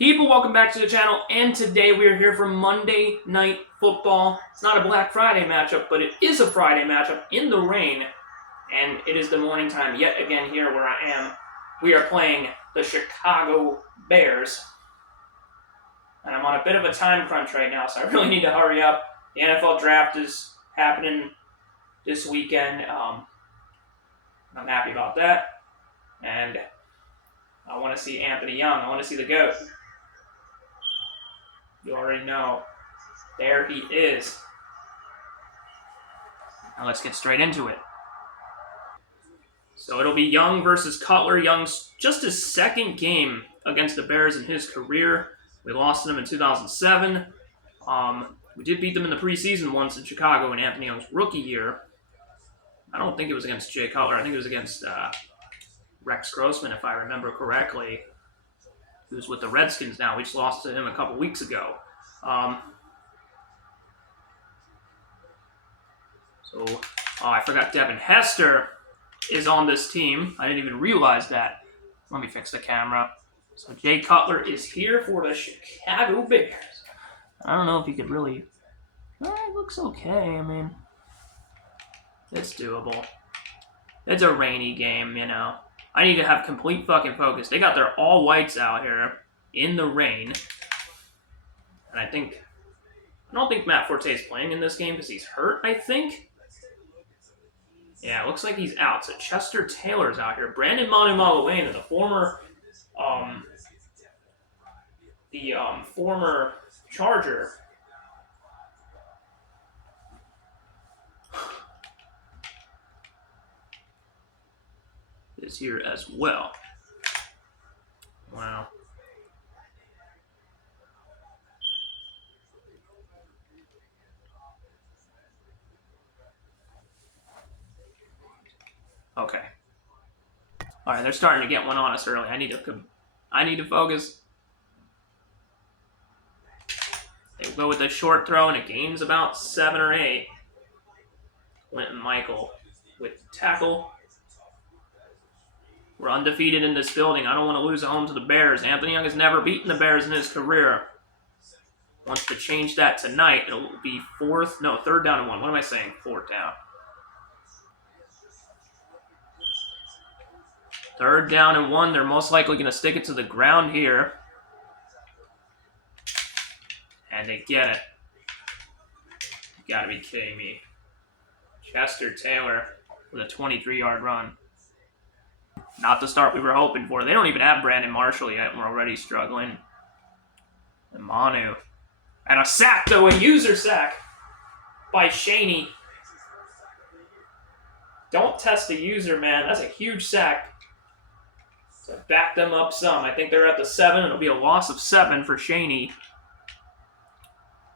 People, welcome back to the channel, and today we are here for Monday Night Football. It's not a Black Friday matchup, but it is a Friday matchup in the rain, and it is the morning time yet again here where I am. We are playing the Chicago Bears, and I'm on a bit of a time crunch right now, so I really need to hurry up. The NFL Draft is happening this weekend. I'm happy about that, and I want to see Anthony Young. I want to see the GOAT. You already know. There he is. Now let's get straight into it. So it'll be Young versus Cutler. Young's just his second game against the Bears in his career. We lost to them in 2007. We did beat them in the preseason once in Chicago in Anthony Young's rookie year. I don't think it was against Jay Cutler. I think it was against Rex Grossman, if I remember correctly. Who's with the Redskins now. We just lost to him a couple weeks ago. I forgot Devin Hester is on this team. I didn't even realize that. Let me fix the camera. So Jay Cutler is here for the Chicago Bears. I don't know if he could really... it looks okay. I mean, it's doable. It's a rainy game, you know. I need to have complete fucking focus. They got their all-whites out here in the rain. And I don't think Matt Forte is playing in this game because he's hurt, I think. Yeah, it looks like he's out. So Chester Taylor's out here. Brandon Manumalawena, the former Charger, is here as well. Wow. Okay. All right, they're starting to get one on us early. I need to focus. They go with a short throw, and it gains about 7 or 8. Clinton Michael with the tackle. We're undefeated in this building. I don't want to lose at home to the Bears. Anthony Young has never beaten the Bears in his career. Wants to change that tonight. It'll be third down and 1. What am I saying? Fourth down. Third down and 1. They're most likely going to stick it to the ground here. And they get it. You gotta be kidding me. Chester Taylor with a 23-yard run. Not the start we were hoping for. They don't even have Brandon Marshall yet, and we're already struggling. And Manu. And a sack, though, a user sack by Shaney. Don't test the user, man. That's a huge sack. So back them up some. I think they're at the 7. It'll be a loss of 7 for Shaney.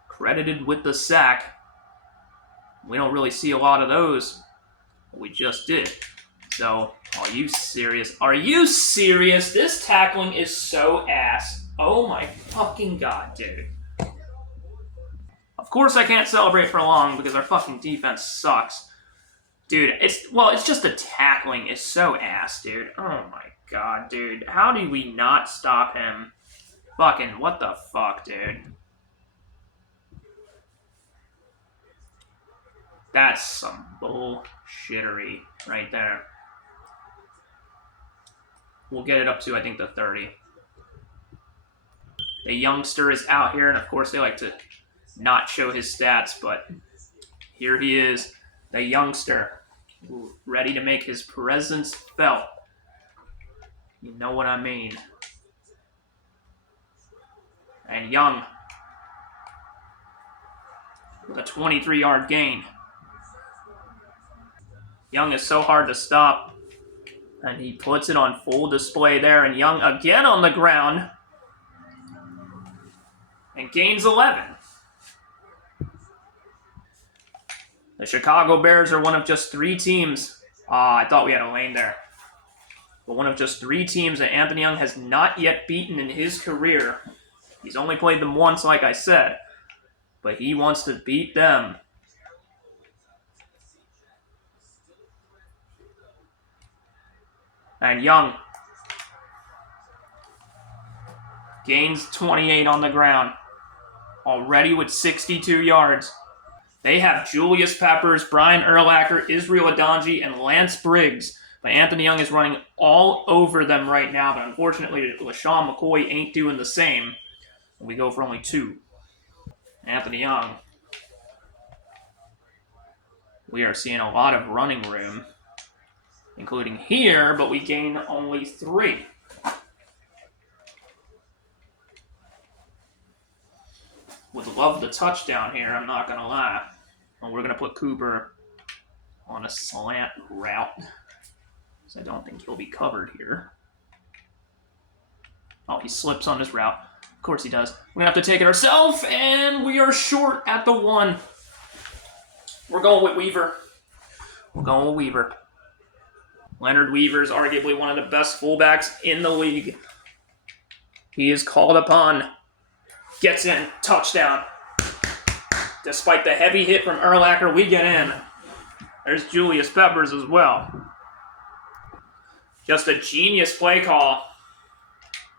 Credited with the sack. We don't really see a lot of those. We just did. So, are you serious? Are you serious? This tackling is so ass. Oh my fucking god, dude. Of course I can't celebrate for long because our fucking defense sucks. Dude, it's just the tackling is so ass, dude. Oh my god, dude. How do we not stop him? Fucking, what the fuck, dude? That's some bullshittery right there. We'll get it up to, I think, the 30. The youngster is out here, and of course they like to not show his stats, but here he is, the youngster, ready to make his presence felt. You know what I mean. And Young with a 23-yard gain. Young is so hard to stop, and he puts it on full display there, and Young again on the ground, and gains 11. The Chicago Bears are one of just 3 teams. I thought we had a lane there. But one of just 3 teams that Anthony Young has not yet beaten in his career. He's only played them once, like I said, but he wants to beat them. And Young Gains 28 on the ground. Already with 62 yards. They have Julius Peppers, Brian Urlacher, Israel Adanji, and Lance Briggs. But Anthony Young is running all over them right now. But unfortunately, LaShawn McCoy ain't doing the same. We go for only 2. Anthony Young. We are seeing a lot of running room, including here, but we gain only 3. Would love the touchdown here, I'm not going to lie. And we're going to put Cooper on a slant route, because I don't think he'll be covered here. Oh, he slips on his route. Of course he does. We're going to have to take it ourselves, and we are short at the 1. We're going with Weaver. Leonard Weaver is arguably one of the best fullbacks in the league. He is called upon. Gets in. Touchdown. Despite the heavy hit from Urlacher, we get in. There's Julius Peppers as well. Just a genius play call.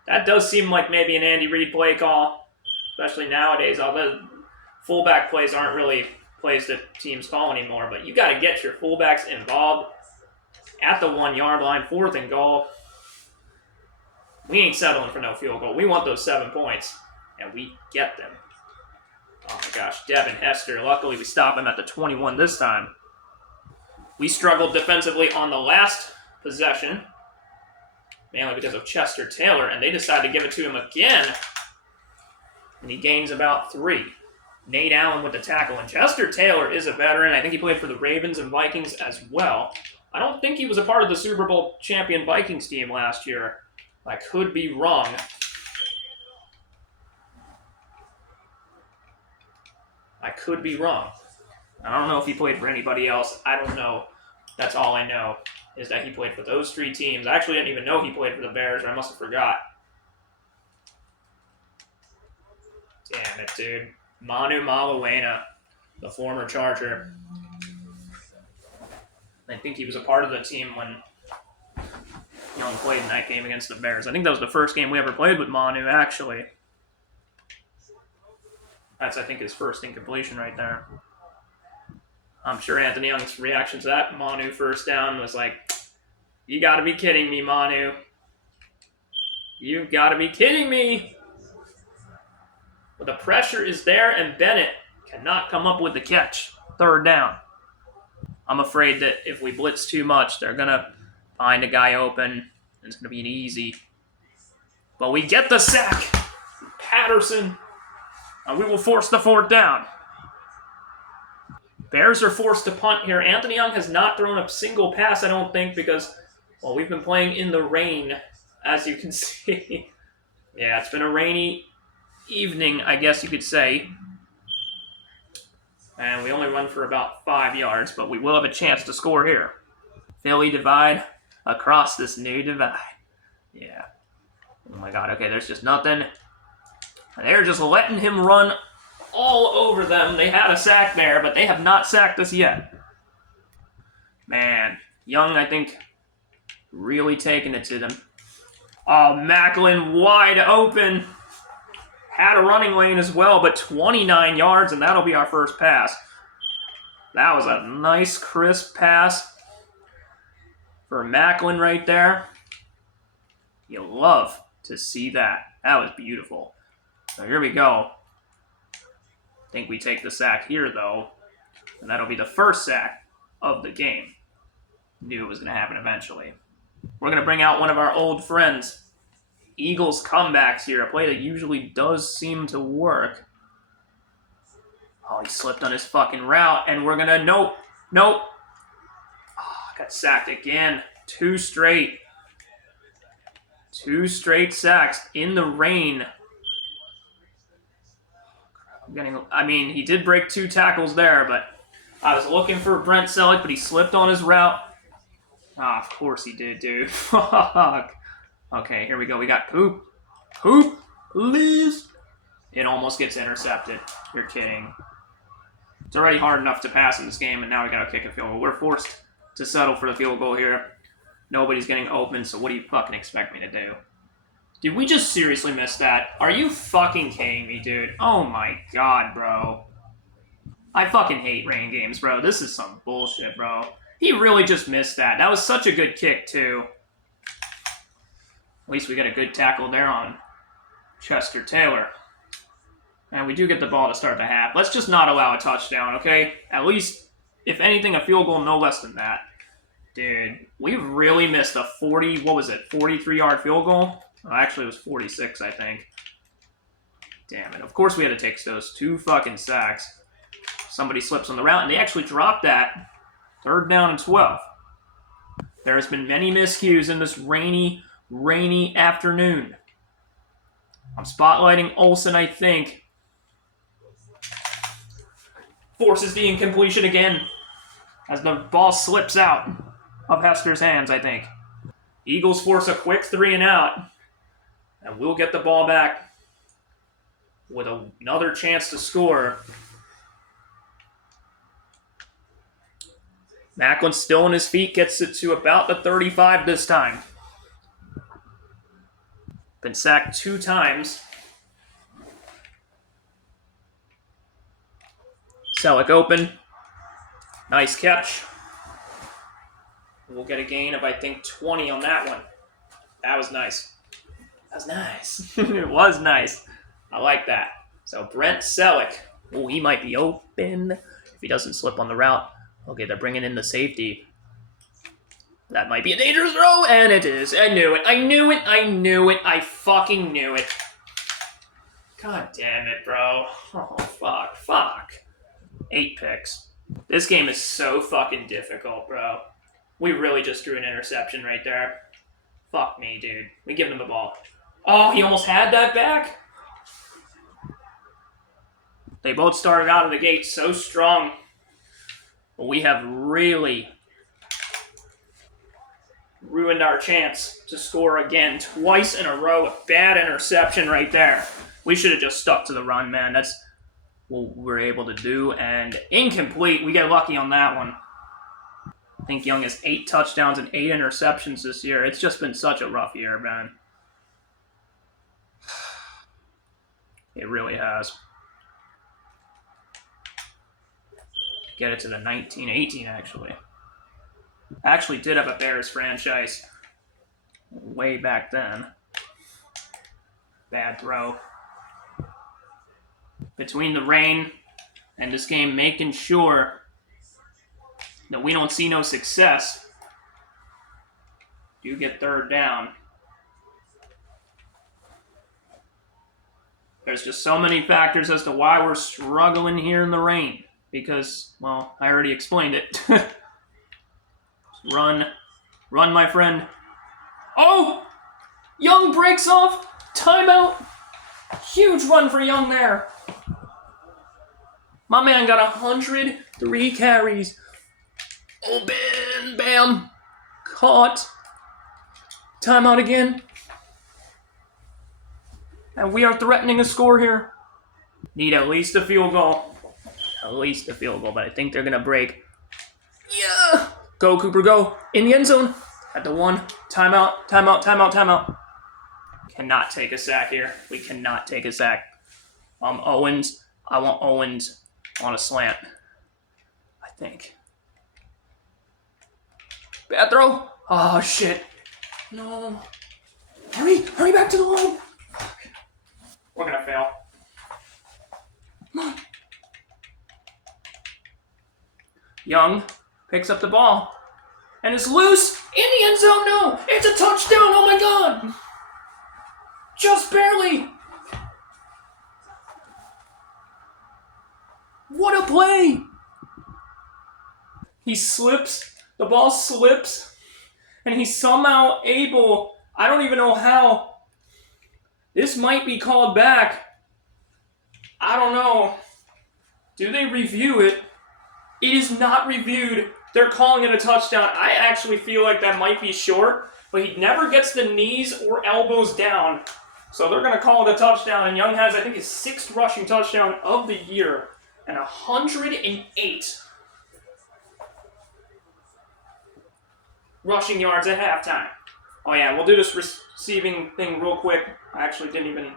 That does seem like maybe an Andy Reid play call, especially nowadays. Although fullback plays aren't really plays that teams call anymore, but you got to get your fullbacks involved at the 1-yard line, 4th and goal. We ain't settling for no field goal. We want those 7 points, and we get them. Oh my gosh, Devin Hester. Luckily, we stop him at the 21 this time. We struggled defensively on the last possession, mainly because of Chester Taylor, and they decide to give it to him again, and he gains about 3. Nate Allen with the tackle, and Chester Taylor is a veteran. I think he played for the Ravens and Vikings as well. I don't think he was a part of the Super Bowl champion Vikings team last year. I could be wrong. I don't know if he played for anybody else. I don't know. That's all I know, is that he played for those 3 teams. I actually didn't even know he played for the Bears, or I must have forgot. Damn it, dude. Manu Maluena, the former Charger. I think he was a part of the team when Young played in that game against the Bears. I think that was the first game we ever played with Manu, actually. That's, I think, his first incompletion right there. I'm sure Anthony Young's reaction to that Manu first down was like, you got to be kidding me, Manu. You've got to be kidding me. But the pressure is there, and Bennett cannot come up with the catch. 3rd down. I'm afraid that if we blitz too much, they're going to find a guy open, and it's going to be an easy. But we get the sack. Patterson. And we will force the 4th down. Bears are forced to punt here. Anthony Young has not thrown a single pass, I don't think, because, well, we've been playing in the rain, as you can see. Yeah, it's been a rainy evening, I guess you could say. And we only run for about 5 yards, but we will have a chance to score here. Philly divide across this new divide. Yeah. Oh my god, okay, there's just nothing. They're just letting him run all over them. They had a sack there, but they have not sacked us yet. Man, Young, I think, really taking it to them. Oh, Macklin wide open. Had a running lane as well, but 29 yards, and that'll be our first pass. That was a nice, crisp pass for Macklin right there. You love to see that. That was beautiful. So here we go. I think we take the sack here, though, and that'll be the first sack of the game. Knew it was going to happen eventually. We're going to bring out one of our old friends. Eagles comebacks here, a play that usually does seem to work. Oh, he slipped on his fucking route, and we're gonna, nope. Oh, got sacked again. 2 straight. 2 straight sacks in the rain. He did break 2 tackles there, but I was looking for Brent Selleck, but he slipped on his route. Ah, of course he did, dude. Fuck. Okay, here we go. We got Poop. Poop, please. It almost gets intercepted. You're kidding. It's already hard enough to pass in this game, and now we got to kick a field goal. We're forced to settle for the field goal here. Nobody's getting open, so what do you fucking expect me to do? Did we just seriously miss that? Are you fucking kidding me, dude? Oh my god, bro. I fucking hate rain games, bro. This is some bullshit, bro. He really just missed that. That was such a good kick, too. At least we got a good tackle there on Chester Taylor. And we do get the ball to start the half. Let's just not allow a touchdown, okay? At least, if anything, a field goal, no less than that. Dude, we really missed a 43-yard field goal? Well, actually, it was 46, I think. Damn it. Of course we had to take those 2 fucking sacks. Somebody slips on the route, and they actually dropped that. 3rd down and 12. There has been many miscues in this rainy afternoon. I'm spotlighting Olsen, I think. Forces the incompletion again as the ball slips out of Hester's hands, I think. Eagles force a quick 3 and out. And we'll get the ball back with another chance to score. Macklin's still on his feet, gets it to about the 35 this time. Been sacked 2 times. Selleck open. Nice catch. We'll get a gain of, I think, 20 on that one. That was nice. That was nice. It was nice. I like that. So Brent Selleck. Oh, he might be open if he doesn't slip on the route. Okay, they're bringing in the safety. That might be a dangerous throw, and it is. I knew it. I knew it. I knew it. I fucking knew it. God damn it, bro. Oh, fuck. Fuck. 8 picks. This game is so fucking difficult, bro. We really just drew an interception right there. Fuck me, dude. We give him the ball. Oh, he almost had that back? They both started out of the gate so strong. But we have really ruined our chance to score again twice in a row. A bad interception right there. We should have just stuck to the run, man. That's what we're able to do. And incomplete. We get lucky on that one. I think Young has 8 touchdowns and 8 interceptions this year. It's just been such a rough year, man. It really has. Get it to the 19-18, actually. Actually did have a Bears franchise way back then. Bad throw. Between the rain and this game making sure that we don't see no success, you get 3rd down. There's just so many factors as to why we're struggling here in the rain. Because, well, I already explained it. Run, my friend. Oh! Young breaks off. Timeout. Huge run for Young there. My man got 103 carries. Open. Bam. Caught. Timeout again. And we are threatening a score here. Need at least a field goal. At least a field goal, but I think they're going to break. Yeah! Go, Cooper, go. In the end zone. At the 1. Timeout. Cannot take a sack here. We cannot take a sack. Owens. I want Owens on a slant. I think. Bad throw. Oh, shit. No. Hurry back to the line. We're going to fail. Come on. Young picks up the ball and is loose in the end zone. No, it's a touchdown. Oh my God. Just barely. What a play. He slips. The ball slips. And he's somehow able, I don't even know how. This might be called back. I don't know. Do they review it? It is not reviewed. They're calling it a touchdown. I actually feel like that might be short, but he never gets the knees or elbows down. So they're going to call it a touchdown. And Young has, I think, his 6th rushing touchdown of the year. And 108 rushing yards at halftime. Oh yeah, we'll do this receiving thing real quick. I actually didn't even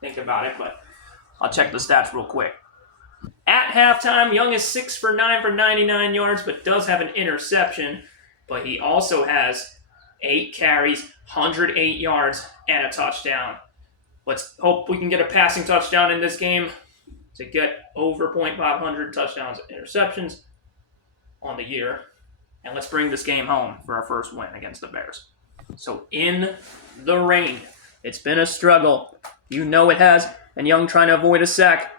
think about it, but I'll check the stats real quick. At halftime, Young is 6 for 9 for 99 yards, but does have an interception. But he also has 8 carries, 108 yards, and a touchdown. Let's hope we can get a passing touchdown in this game to get over .500 touchdowns and interceptions on the year. And let's bring this game home for our first win against the Bears. So in the rain, it's been a struggle. You know it has. And Young trying to avoid a sack.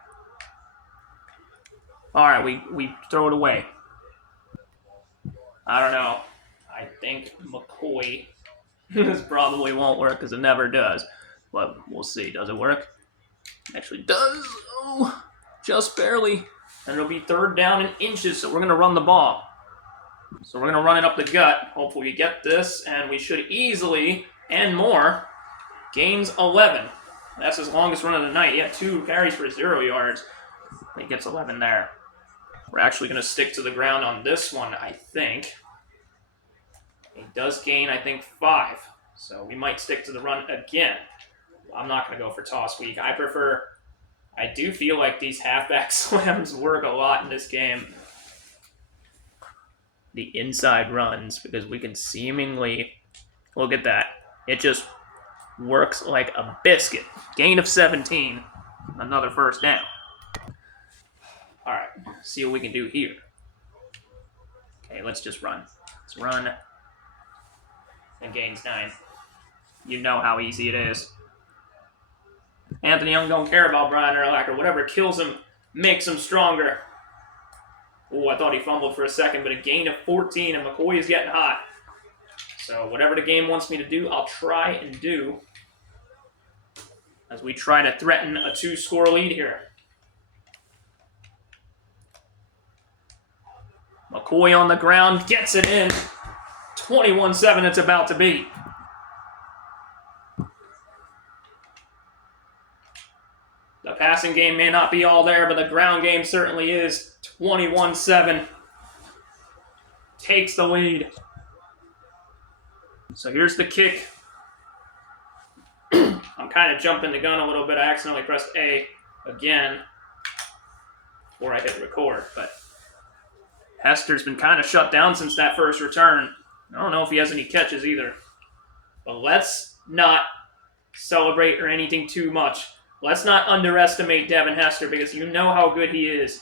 All right, we throw it away. I don't know. I think McCoy. This probably won't work because it never does. But we'll see. Does it work? Actually does. Oh, just barely. And it'll be 3rd down and inches, so we're going to run the ball. So we're going to run it up the gut. Hopefully we get this, and we should easily, and more, gains 11. That's his longest run of the night. He had 2 carries for 0 yards. He gets 11 there. We're actually going to stick to the ground on this one, I think. He does gain, I think, 5. So we might stick to the run again. I'm not going to go for toss week. I do feel like these halfback slams work a lot in this game. The inside runs, because we can seemingly, look at that. It just works like a biscuit. Gain of 17. Another first down. All right, see what we can do here. Okay, let's just run. Let's run. And gains 9. You know how easy it is. Anthony Young don't care about Brian Urlacher. Whatever kills him makes him stronger. Oh, I thought he fumbled for a second, but a gain of 14, and McCoy is getting hot. So whatever the game wants me to do, I'll try and do as we try to threaten a 2-score lead here. McCoy on the ground, gets it in. 21-7 it's about to be. The passing game may not be all there, but the ground game certainly is. 21-7. Takes the lead. So here's the kick. I'm kind of jumping the gun a little bit. I accidentally pressed A again before I hit record, but Hester's been kind of shut down since that first return. I don't know if he has any catches either. But let's not celebrate or anything too much. Let's not underestimate Devin Hester, because you know how good he is.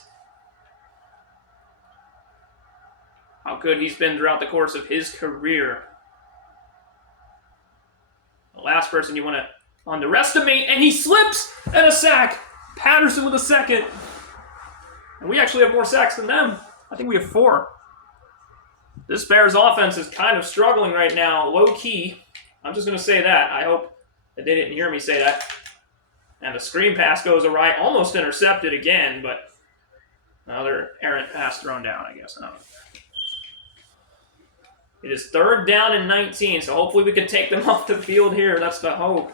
How good he's been throughout the course of his career. The last person you want to underestimate, and he slips and a sack. Patterson with a second. And we actually have more sacks than them. I think we have 4. This Bears offense is kind of struggling right now, low-key. I'm just going to say that. I hope that they didn't hear me say that. And the screen pass goes awry, almost intercepted again, but another errant pass thrown down, I guess. I don't know. It is 3rd down and 19, so hopefully we can take them off the field here. That's the hope.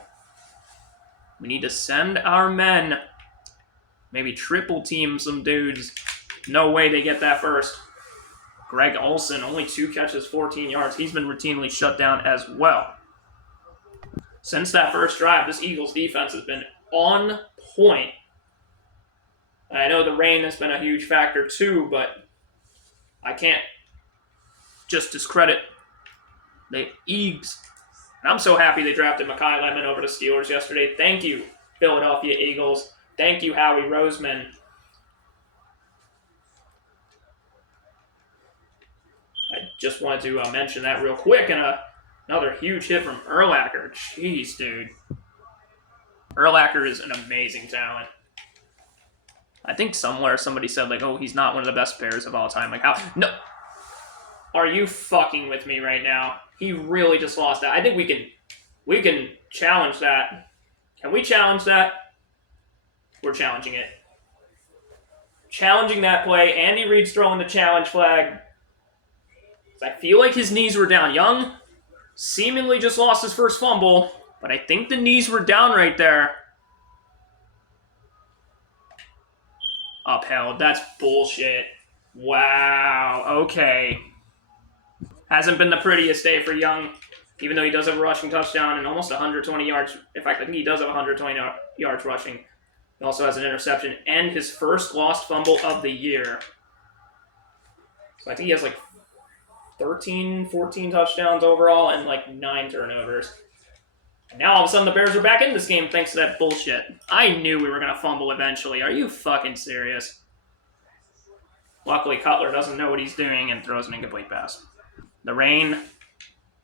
We need to send our men. Maybe triple team some dudes. No way they get that first. Greg Olsen, only 2 catches, 14 yards. He's been routinely shut down as well. Since that first drive, this Eagles defense has been on point. And I know the rain has been a huge factor too, but I can't just discredit the Eags. And I'm so happy they drafted Mekhi Lemon over the Steelers yesterday. Thank you, Philadelphia Eagles. Thank you, Howie Roseman. I just wanted to mention that real quick. And another huge hit from Urlacher. Jeez, dude. Urlacher is an amazing talent. I think somewhere somebody said, like, oh, he's not one of the best Bears of all time. Like, how? No. Are you fucking with me right now? He really just lost that. I think we can challenge that. Can we challenge that? We're challenging it. Challenging that play. Andy Reid's throwing the challenge flag. I feel like his knees were down. Young seemingly just lost his first fumble, but I think the knees were down right there. Upheld. That's bullshit. Wow. Okay. Hasn't been the prettiest day for Young Even though he does have a rushing touchdown and almost 120 yards. In fact, I think he does have 120 yards rushing. He also has an interception and his first lost fumble of the year. So I think he has like 13, 14 touchdowns overall and like 9 turnovers. And now all of a sudden the Bears are back in this game thanks to that bullshit. I knew we were going to fumble eventually. Are you fucking serious? Luckily, Cutler doesn't know what he's doing and throws an incomplete pass. The rain.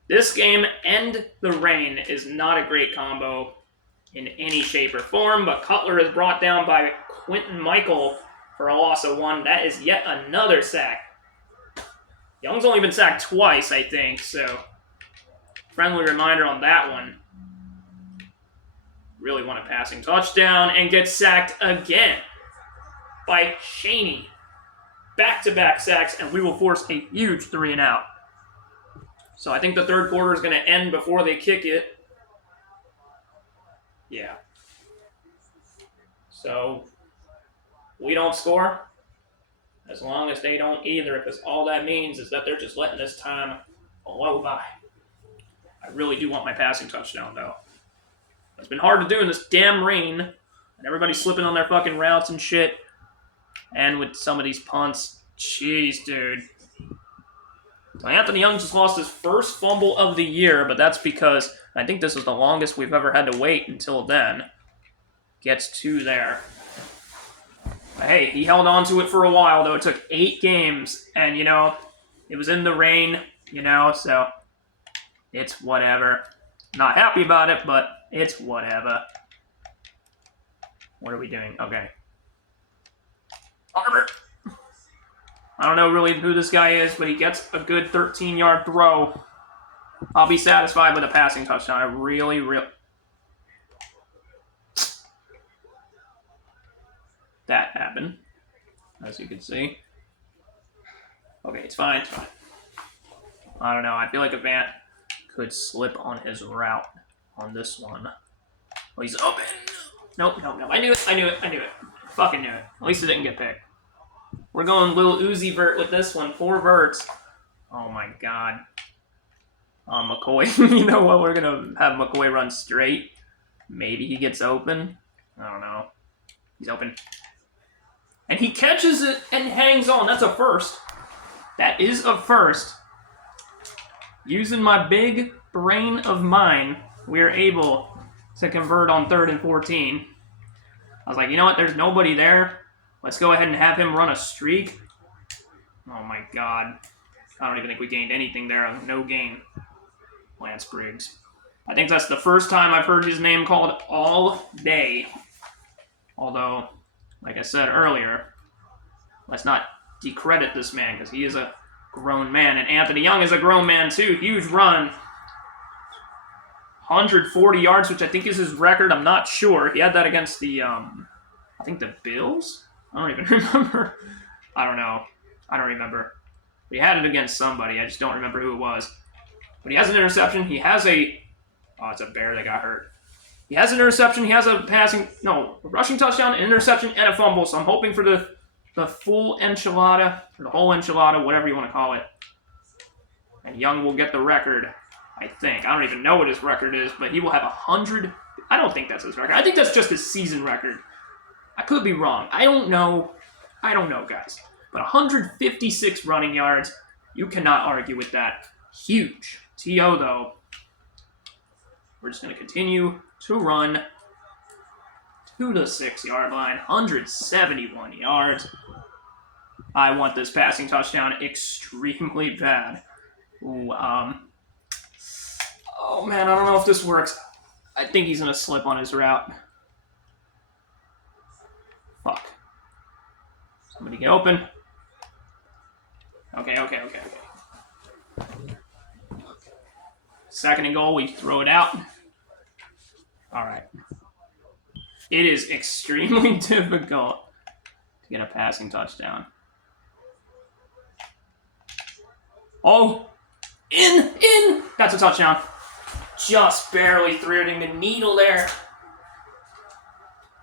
This game and the rain is not a great combo in any shape or form, but Cutler is brought down by Quentin Michael for a loss of 1. That is yet another sack. Young's only been sacked twice, I think, so friendly reminder on that one. Really want a passing touchdown and gets sacked again by Chaney. Back-to-back sacks, and we will force a huge 3-and-out. So I think the third quarter is going to end before they kick it. Yeah. So we don't score as long as they don't either, because all that means is that they're just letting this time blow by. I really do want my passing touchdown, though. It's been hard to do in this damn rain, and everybody's slipping on their fucking routes and shit. And with some of these punts, jeez, dude. So Anthony Young just lost his first fumble of the year, but that's because I think this is the longest we've ever had to wait until then. Gets 2 there. But hey, he held on to it for a while, though. It took 8 games, and, you know, it was in the rain, you know, so it's whatever. Not happy about it, but it's whatever. What are we doing? Okay. Arbor. I don't know really who this guy is, but he gets a good 13-yard throw. I'll be satisfied with a passing touchdown. I really... That happened, as you can see. Okay, it's fine, it's fine. I don't know. I feel like Avant could slip on his route on this one. Oh, he's open. Nope. I knew it. Fucking knew it. At least it didn't get picked. We're going Lil Uzi Vert with this one. 4 verts. Oh my god. McCoy. You know what? We're going to have McCoy run straight. Maybe he gets open. I don't know. He's open. And he catches it and hangs on. That's a first. That is a first. Using my big brain of mine, we are able to convert on 3rd and 14. I was like, you know what? There's nobody there. Let's go ahead and have him run a streak. Oh my god. I don't even think we gained anything there. No gain. Lance Briggs. I think that's the first time I've heard his name called all day. Although, like I said earlier, let's not decredit this man because he is a grown man. And Anthony Young is a grown man too. Huge run. 140 yards, which I think is his record. I'm not sure. He had that against the, I think the Bills? I don't even remember. I don't know. I don't remember. He had it against somebody. I just don't remember who it was. But he has an interception. He has a... Oh, it's a bear that got hurt. He has an interception. He has a rushing touchdown, an interception, and a fumble. So I'm hoping for the full enchilada, or the whole enchilada, whatever you want to call it. And Young will get the record, I think. I don't even know what his record is, but he will have 100... I don't think that's his record. I think that's just his season record. I could be wrong. I don't know, guys. But 156 running yards, you cannot argue with that. Huge. T.O., though, we're just going to continue to run to the 6-yard line. 171 yards. I want this passing touchdown extremely bad. Ooh, oh, man, I don't know if this works. I think he's going to slip on his route. Fuck. Somebody get open. Okay. 2nd and goal, we throw it out. Alright. It is extremely difficult to get a passing touchdown. Oh! In! That's a touchdown. Just barely threading the needle there.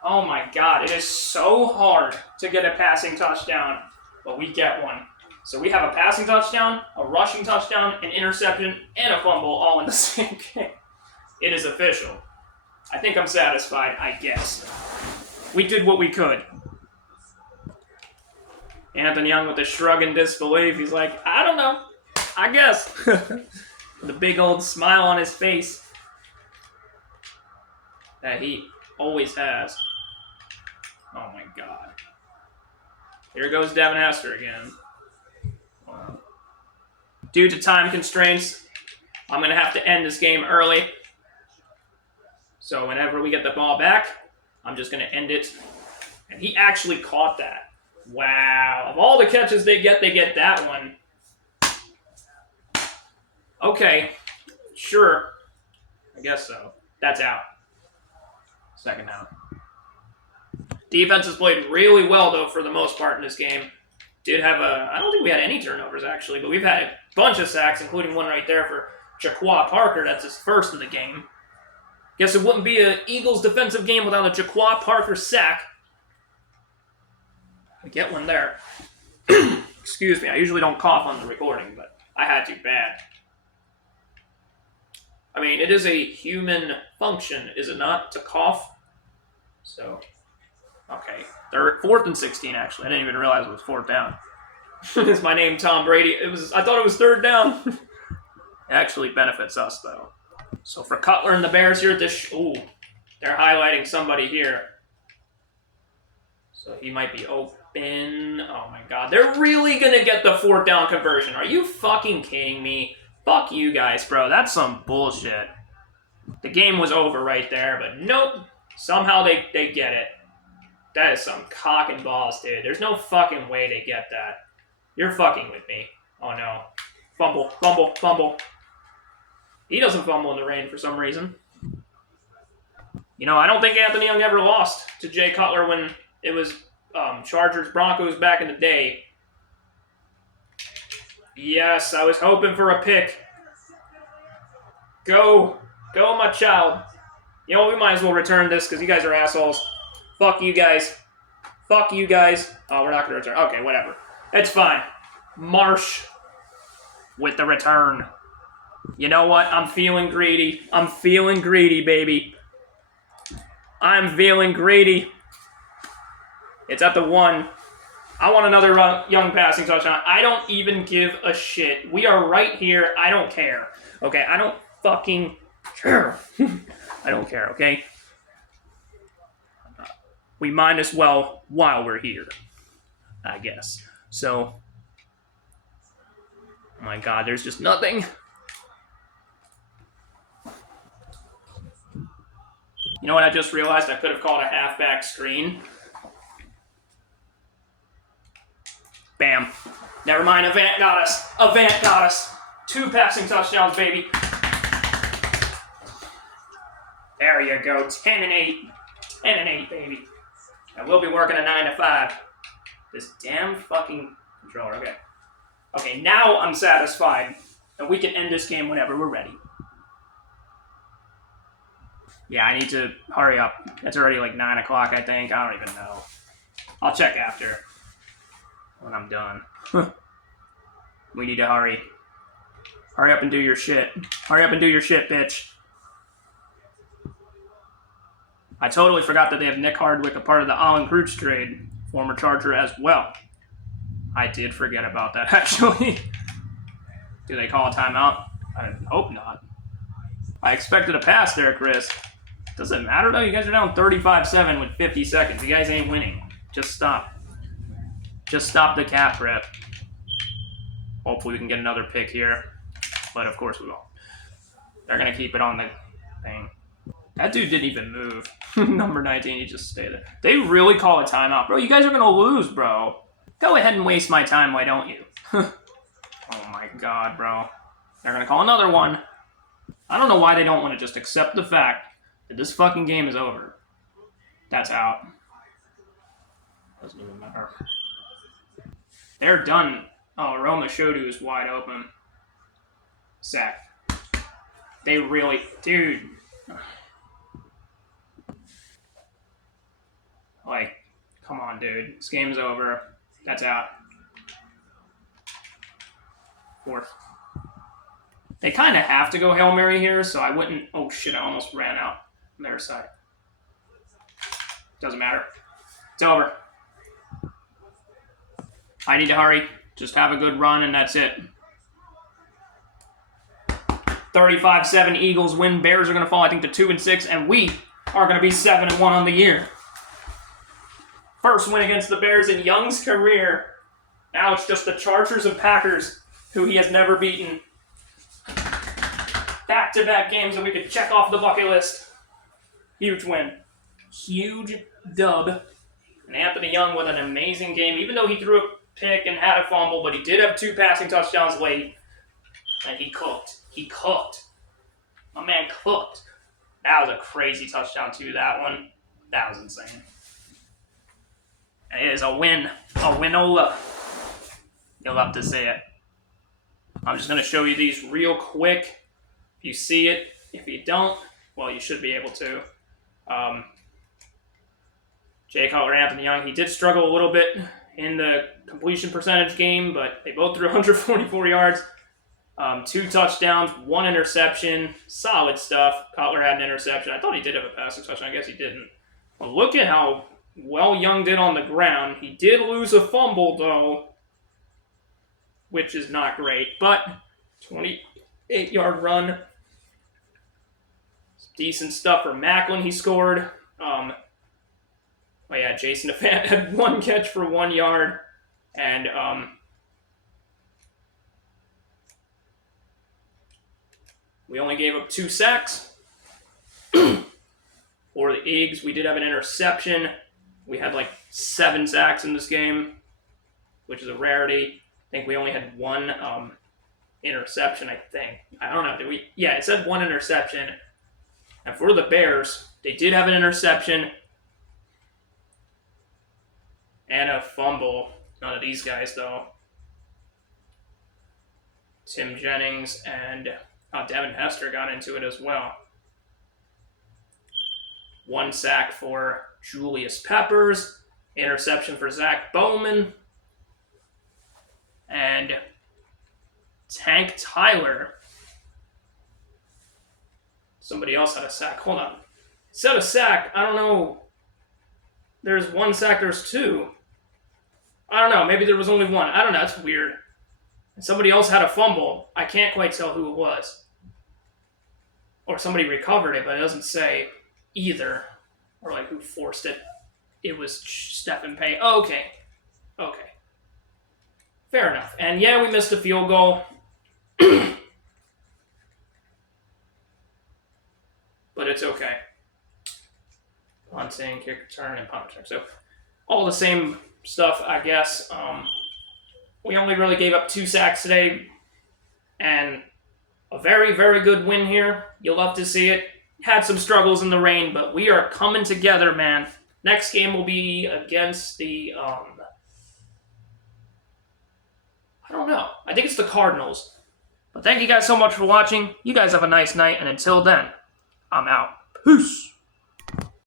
Oh my god, it is so hard to get a passing touchdown, but we get one. So we have a passing touchdown, a rushing touchdown, an interception, and a fumble all in the same game. It is official. I think I'm satisfied, I guess. We did what we could. Anthony Young with a shrug in disbelief. He's like, I don't know. I guess. The big old smile on his face that he always has. Oh my god. Here goes Devin Hester again. Due to time constraints, I'm going to have to end this game early. So whenever we get the ball back, I'm just going to end it. And he actually caught that. Wow. Of all the catches they get that one. Okay. Sure. I guess so. That's out. Second down. Defense has played really well, though, for the most part in this game. Did have I don't think we had any turnovers, actually, but we've had a bunch of sacks, including one right there for Jaqua Parker. That's his first of the game. Guess it wouldn't be an Eagles defensive game without a Jaqua Parker sack. I get one there. Excuse me, I usually don't cough on the recording, but I had to bad. I mean, it is a human function, is it not, to cough? So, okay. 4th and 16, actually. I didn't even realize it was 4th down. Is my name Tom Brady? I thought it was 3rd down. It actually benefits us, though. So for Cutler and the Bears here at this... Ooh, they're highlighting somebody here. So he might be open. Oh, my God. They're really going to get the 4th down conversion. Are you fucking kidding me? Fuck you guys, bro. That's some bullshit. The game was over right there, but nope. Somehow they get it. That is some cock and balls, dude. There's no fucking way they get that. You're fucking with me. Oh, no. Fumble, fumble, fumble. He doesn't fumble in the rain for some reason. You know, I don't think Anthony Young ever lost to Jay Cutler when it was Chargers-Broncos back in the day. Yes, I was hoping for a pick. Go. Go, my child. You know, we might as well return this because you guys are assholes. Fuck you guys. Fuck you guys. Oh, we're not going to return. Okay, whatever. It's fine. Marsh with the return. You know what? I'm feeling greedy. I'm feeling greedy, baby. I'm feeling greedy. It's at the 1. I want another Young passing touchdown. I don't even give a shit. We are right here. I don't care. Okay, I don't fucking care. I don't care, okay? We might as well while we're here, I guess. So, oh my god, there's just nothing. You know what I just realized? I could have called a halfback screen. Bam. Never mind, Avant got us. Avant got us. 2 passing touchdowns, baby. There you go. 10 and 8. 10 and 8, baby. I will be working a 9 to 5. This damn fucking controller. Okay. Okay, now I'm satisfied. And we can end this game whenever we're ready. Yeah, I need to hurry up. It's already like 9 o'clock, I think. I don't even know. I'll check after. When I'm done. We need to hurry. Hurry up and do your shit. Hurry up and do your shit, bitch. I totally forgot that they have Nick Hardwick, a part of the Allen Cruz trade, former Charger as well. I did forget about that, actually. Do they call a timeout? I hope not. I expected a pass there, Chris. Doesn't matter, though. You guys are down 35-7 with 50 seconds. You guys ain't winning. Just stop. Just stop the cap rep. Hopefully we can get another pick here. But of course we won't. They're going to keep it on the thing. That dude didn't even move. Number 19, he just stayed there. They really call a timeout. Bro, you guys are going to lose, bro. Go ahead and waste my time, why don't you? Oh my god, bro. They're going to call another one. I don't know why they don't want to just accept the fact that this fucking game is over. That's out. Doesn't even matter. They're done. Oh, Roma Shodu is wide open. Sack. They really... Dude. Like, come on, dude. This game's over. That's out. Fourth. They kind of have to go Hail Mary here, so I wouldn't... Oh, shit, I almost ran out on their side. Doesn't matter. It's over. I need to hurry. Just have a good run, and that's it. 35-7 Eagles win. Bears are going to fall, I think, to 2-6, and we are going to be 7-1 on the year. First win against the Bears in Young's career. Now it's just the Chargers and Packers, who he has never beaten. Back-to-back games that we could check off the bucket list. Huge win. Huge dub. And Anthony Young with an amazing game, even though he threw a pick and had a fumble, but he did have 2 passing touchdowns late. And he cooked. He cooked. My man cooked. That was a crazy touchdown, too, that one. That was insane. And it is a win. A winola. You'll love to see it. I'm just going to show you these real quick. If you see it, if you don't, well, you should be able to. Jay Cutler, Anthony Young, he did struggle a little bit in the completion percentage game, but they both threw 144 yards, 2 touchdowns, 1 interception. Solid stuff. Cutler had an interception. I thought he did have a passing touchdown. I guess he didn't. Well, look at how well Young did on the ground. He did lose a fumble, though, which is not great, but 28-yard run. Decent stuff for Macklin. He scored. Oh yeah, Jason DeFant had 1 catch for 1 yard, and we only gave up 2 sacks. For the Eagles, we did have an interception. We had like 7 sacks in this game, which is a rarity. I think we only had 1 interception, I think. I don't know. Did we? Yeah, it said 1 interception. And for the Bears, they did have an interception and a fumble. None of these guys, though. Tim Jennings and Devin Hester got into it as well. 1 sack for Julius Peppers. Interception for Zach Bowman. And Tank Tyler. Somebody else had a sack. Hold on. It said a sack. I don't know. There's 1 sack. There's 2. I don't know. Maybe there was only 1. I don't know. That's weird. And somebody else had a fumble. I can't quite tell who it was. Or somebody recovered it, but it doesn't say either. Or like who forced it. It was Stephen Payne. Oh, okay. Okay. Fair enough. And yeah, we missed a field goal. But it's okay. Punting, kick return, and punt return. So all the same stuff, I guess. We only really gave up 2 sacks today. And a very, very good win here. You'll love to see it. Had some struggles in the rain, but we are coming together, man. Next game will be against the... I don't know. I think it's the Cardinals. But thank you guys so much for watching. You guys have a nice night, and until then, I'm out. Peace.